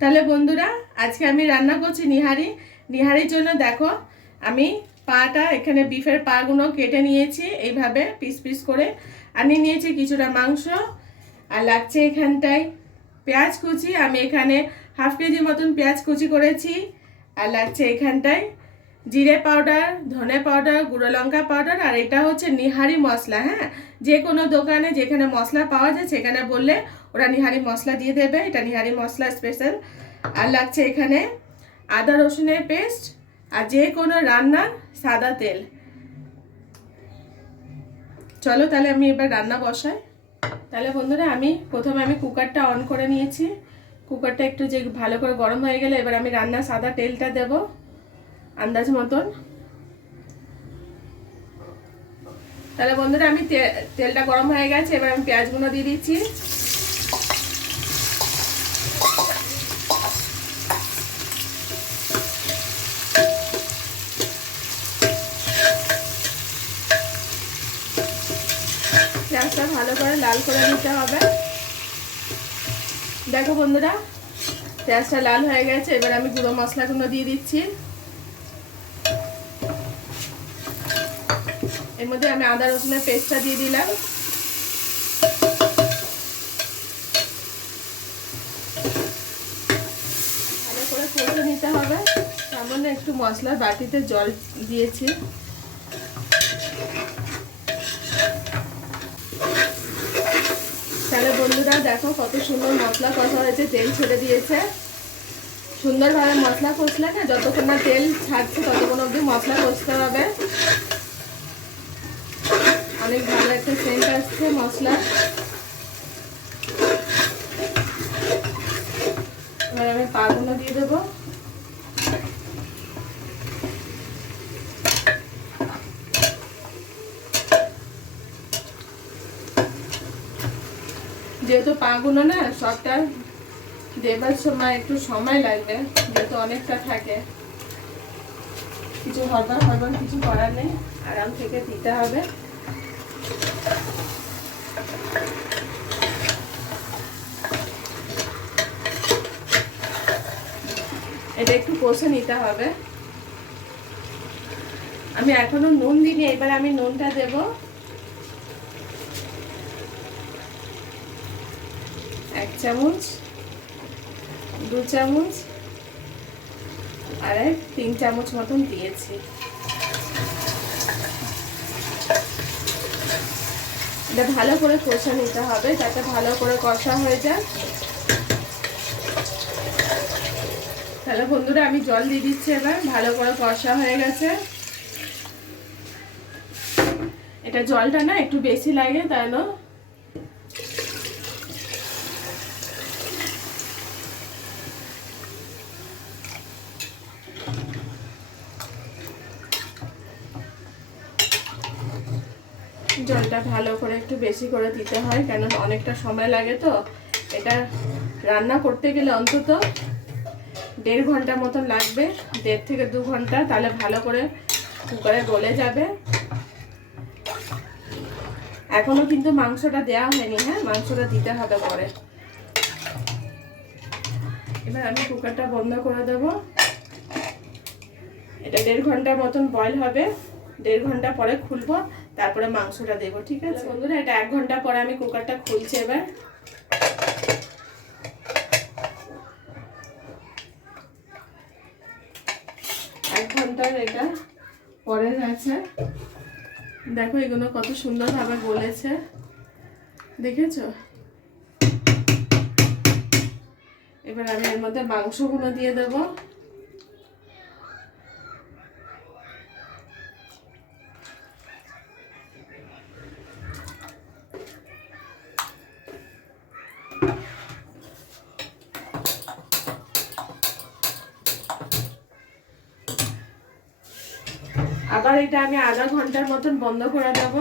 তাহলে বন্ধুরা আজকে আমি রান্না করছি নিহারির জন্য। দেখো আমি পাটা এখানে বিফের পাগুলো কেটে নিয়েছি এইভাবে পিস পিস করে, আনিয়ে নিয়েছি কিছুটা মাংস, আর লাগছে এখানটায় পেঁয়াজ কুচি। আমি এখানে হাফ কেজি মতন পেঁয়াজ কুচি করেছি। আর লাগছে এখানটায় জিরে পাউডার, ধনে পাউডার, গুঁড়ো লঙ্কা পাউডার, আর এটা হচ্ছে নিহারি মশলা। হ্যাঁ, যে কোনো দোকানে যেখানে মশলা পাওয়া যায় সেখানে বললে ওরা নিহারি মশলা দিয়ে দেবে। এটা নিহারি মশলা স্পেশাল। আর লাগছে এখানে আদা রসুনের পেস্ট, আর যে কোনো রান্নার সাদা তেল। চলো তাহলে আমি এবার রান্না বসাই। তাহলে বন্ধুরা প্রথমে আমি কুকারটা অন করে নিয়েছি। কুকারটা একটু যে ভালো করে গরম হয়ে গেলে এবার আমি রান্নার সাদা তেলটা দেব আন্দাজ মতন। তাহলে বন্ধুরা আমি তেলটা গরম হয়ে গেছে, এবার আমি পেঁয়াজগুলো দিয়ে দিচ্ছি। পেঁয়াজটা ভালো করে লাল করে নিতে হবে। দেখো বন্ধুরা পেঁয়াজটা লাল হয়ে গেছে, এবার আমি গুঁড়ো মশলাগুলো দিয়ে দিচ্ছি। এর মধ্যে আমি আদা রসুনের পেস্টটা দিয়ে দিলাম। ভালো করে কষে নিতে হবে। সামান্য একটু মশলার বাটিতে জল দিয়েছি। তাহলে বন্ধুরা দেখো কত সুন্দর মশলা কষা হয়েছে, তেল ছেড়ে দিয়েছে। সুন্দরভাবে মশলা কষলে না, যতক্ষণ না তেল ছাড়ছে ততক্ষণ অবধি মশলা কষতে হবে। অনেক ভালো একটা সেন্ট আসছে মশলা। এবার আমি পাগুলো দিয়ে দেবো। যেহেতু পাগুলো না সবটা দেবার সময় একটু সময় লাগবে, যেহেতু অনেকটা থাকে, কিছু হরবার কিছু করার নেই, আরাম থেকে দিতে হবে। এটা একটু কষে নিতে হবে। আমি এখনো নুন দিইনি, এবার আমি নুনটা দেব। 1 চামচ, 2 চামচ, আর 3 চামচ মতন দিয়েছি। এটা ভালো করে কষা নিতে হবে যাতে ভালো করে কষা হয়ে যায়। তাহলে বন্ধুরা আমি জল দিয়ে দিচ্ছি। এবার ভালো করে কষা হয়ে গেছে। এটা জলটা না একটু বেশি লাগে, তাই না? জলটা ভালো করে একটু বেশি করে দিতে হয়, কেন অনেকটা সময় লাগে তো। এটা রান্না করতে গেলে অন্তত 1.5 ঘন্টা মতন লাগবে, 1.5 থেকে 2 ঘন্টা। তাহলে ভালো করে কুকারে গলে যাবে। এখনো কিন্তু মাংসটা দেওয়া হয়নি। হ্যাঁ, মাংসটা দিতে হবে পরে। এবার আমি কুকারটা বন্ধ করে দেব। এটা 1.5 ঘন্টার মতন বয়েল হবে। 1.5 ঘন্টা পরে খুলবো, তারপরে মাংসটা দেবো। ঠিক আছে বন্ধুরা, এটা 1 ঘন্টা পরে আমি কুকারটা খুলছি। এবার এক ঘন্টার এটা পরে গেছে। দেখো এগুলো কত সুন্দরভাবে গলেছে, দেখেছো? এবার আমি এর মধ্যে মাংসগুলো দিয়ে দেবো। আবার এটা আমি আধা ঘন্টার মতন বন্ধ করে দেব।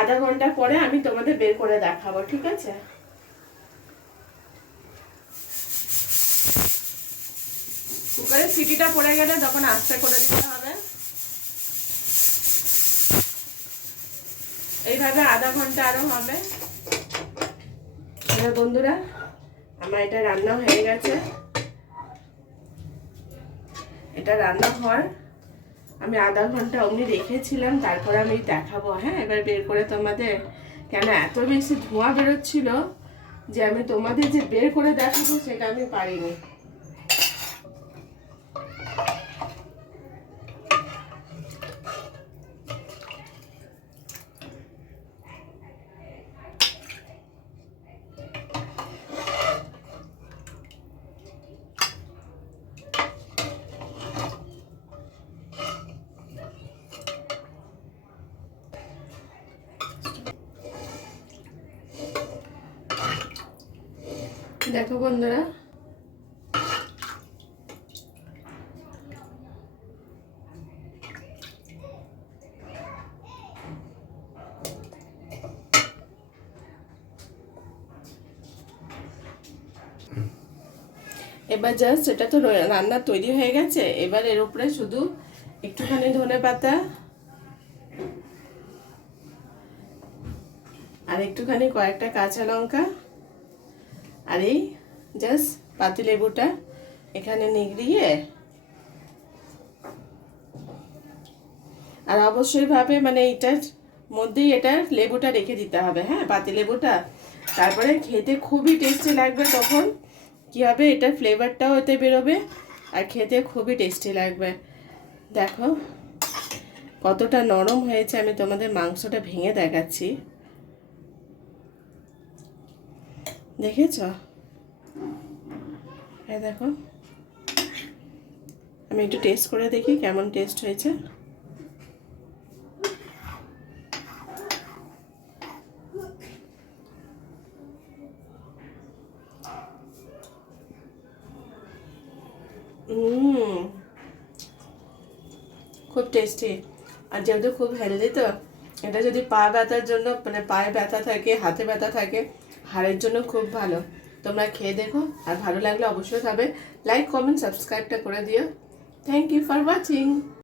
আধা ঘন্টা পরে আমি তোমাদের বের করে দেখাবো। ঠিক আছে? কুকারের সিটিটা পড়ে গেলে তখন আস্তে করে দিতে হবে। এইভাবে আধা ঘন্টা আরো হবে। তাহলে বন্ধুরা আমার এটা রান্না হয়ে গেছে। এটা রান্না হওয়ার আমি আধা ঘন্টা অমনি রেখেছিলাম, তারপর আমি দেখাবো। হ্যাঁ, এবার বের করে তোমাদের, কেন এত বেশি ধোঁয়া বেরোচ্ছিল যে আমি তোমাদের যে বের করে দেখাবো সেটা আমি পারিনি। দেখো বন্ধুরা, এবার জাস্ট এটা তো রান্না তৈরি হয়ে গেছে। এবার এর উপরে শুধু একটুখানি ধনেপাতা আর একটুখানি কয়েকটা কাঁচা লঙ্কা আর এই জাস্ট পাতিলেবুটা এখানে নিগড়িয়ে, আর অবশ্যই ভাবে মানে এইটার মধ্যেই এটা লেবুটা রেখে দিতে হবে। হ্যাঁ, পাতিলেবুটা, তারপরে খেতে খুবই টেস্টি লাগবে। তখন কি হবে, এটার ফ্লেভারটাও এতে বেরোবে আর খেতে খুবই টেস্টি লাগবে। দেখো কতটা নরম হয়েছে, আমি তোমাদের মাংসটা ভেঙে দেখাচ্ছি, দেখেছ? হ্যাঁ দেখো, আমি একটু টেস্ট করে দেখি কেমন টেস্ট হয়েছে। খুব টেস্টি, আর যেহেতু খুব হেলদি তো এটা যদি পা ব্যথার জন্য, মানে পায়ে ব্যথা থাকে, হাতে ব্যথা থাকে, হাড়ের জন্য খুব ভালো। তোমরা খেয়ে দেখো, আর ভালো লাগলে অবশ্যই খাবে। লাইক, কমেন্ট, সাবস্ক্রাইবটা করে দিও। Thank you for watching.